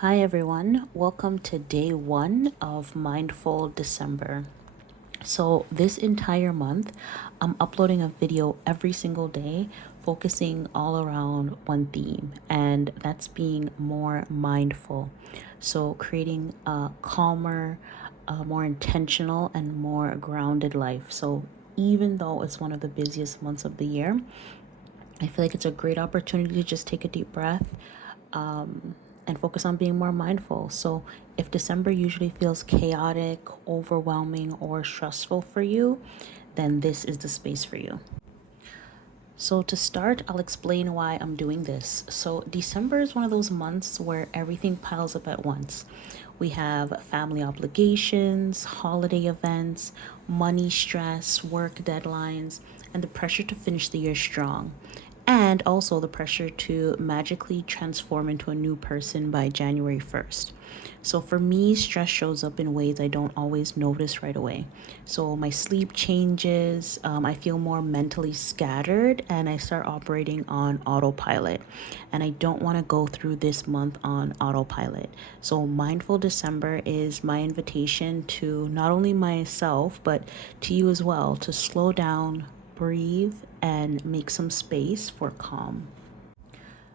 Hi everyone, welcome to day one of Mindful December. So, this entire month, I'm uploading a video every single day, focusing all around one theme, and that's being more mindful. So, creating a calmer, more intentional, and more grounded life. So, even though it's one of the busiest months of the year, I feel like it's a great opportunity to just take a deep breath and focus on being more mindful. So, if December usually feels chaotic, overwhelming, or stressful for you, then this is the space for you. So, to start, I'll explain why I'm doing this. So, December is one of those months where everything piles up at once. We have family obligations, holiday events, money stress, work deadlines, and the pressure to finish the year strong. And also the pressure to magically transform into a new person by January 1st. So for me, stress shows up in ways I don't always notice right away. So my sleep changes, I feel more mentally scattered, and I start operating on autopilot. And I don't want to go through this month on autopilot. So Mindful December is my invitation to not only myself, but to you as well, to slow down, breathe, and make some space for calm.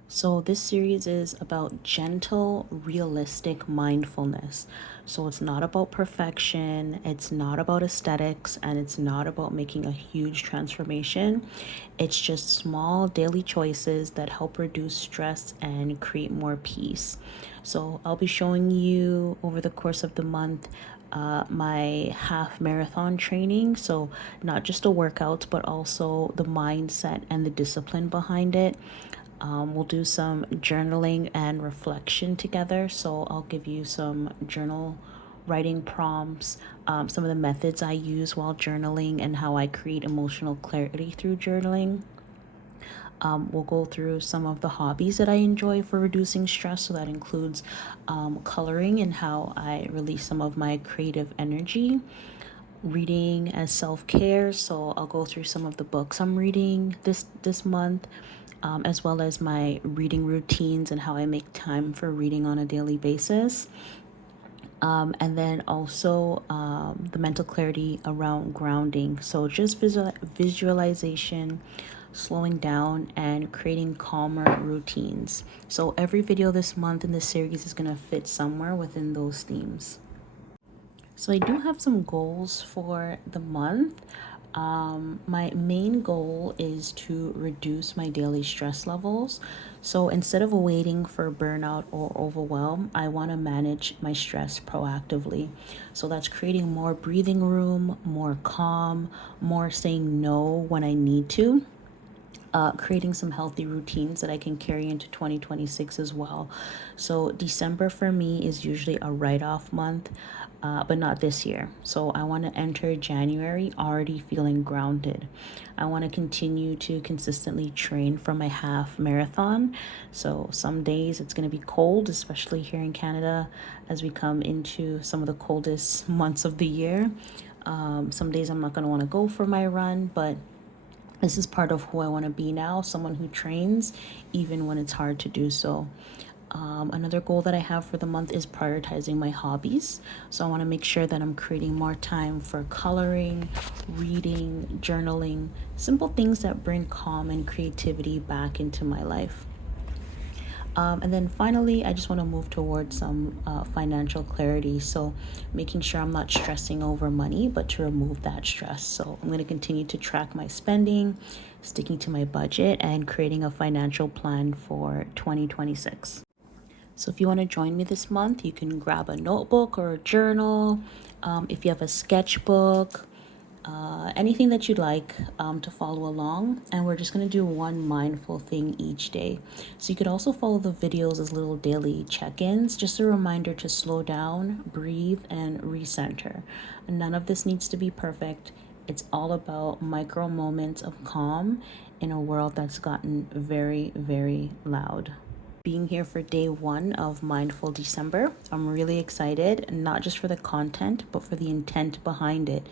So, this series is about gentle, realistic mindfulness. So, it's not about perfection, it's not about aesthetics, and it's not about making a huge transformation. It's just small daily choices that help reduce stress and create more peace. So, I'll be showing you over the course of the month my half marathon training. So, not just the workouts, but also the mindset and the discipline behind it. We'll do some journaling and reflection together. So I'll give you some journal writing prompts, some of the methods I use while journaling, and how I create emotional clarity through journaling. We'll go through some of the hobbies that I enjoy for reducing stress. So that includes coloring and how I release some of my creative energy. Reading as self-care, so I'll go through some of the books I'm reading this month, as well as my reading routines and how I make time for reading on a daily basis. And then also the mental clarity around grounding. So just visualization, slowing down, and creating calmer routines. So every video this month in this series is going to fit somewhere within those themes. So I do have some goals for the month. My main goal is to reduce my daily stress levels. So instead of waiting for burnout or overwhelm, I want to manage my stress proactively. So that's creating more breathing room, more calm, more saying no when I need to. Creating some healthy routines that I can carry into 2026 as well. So, December for me is usually a write off month, but not this year. So, I want to enter January already feeling grounded. I want to continue to consistently train for my half marathon. So, some days it's going to be cold, especially here in Canada as we come into some of the coldest months of the year. Some days I'm not going to want to go for my run, but this is part of who I want to be now, someone who trains even when it's hard to do so. Another goal that I have for the month is prioritizing my hobbies. So I want to make sure that I'm creating more time for coloring, reading, journaling, simple things that bring calm and creativity back into my life. And then finally, I just want to move towards some financial clarity. So, making sure I'm not stressing over money, but to remove that stress. So, I'm going to continue to track my spending, sticking to my budget, and creating a financial plan for 2026. So, if you want to join me this month, you can grab a notebook or a journal. If you have a sketchbook, anything that you'd like to follow along, and we're just going to do one mindful thing each day. So you could also follow the videos as little daily check-ins, just a reminder to slow down, breathe, and recenter. None of this needs to be perfect. It's all about micro moments of calm in a world that's gotten very, very loud. Being here for day one of Mindful December. I'm really excited, not just for the content, but for the intent behind it.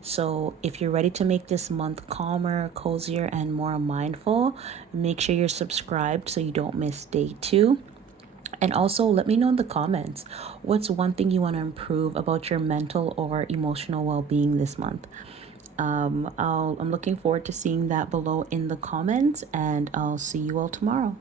So, if you're ready to make this month calmer, cozier, and more mindful, make sure you're subscribed so you don't miss day two. And also let me know in the comments, what's one thing you want to improve about your mental or emotional well-being this month? I'm looking forward to seeing that below in the comments, and I'll see you all tomorrow.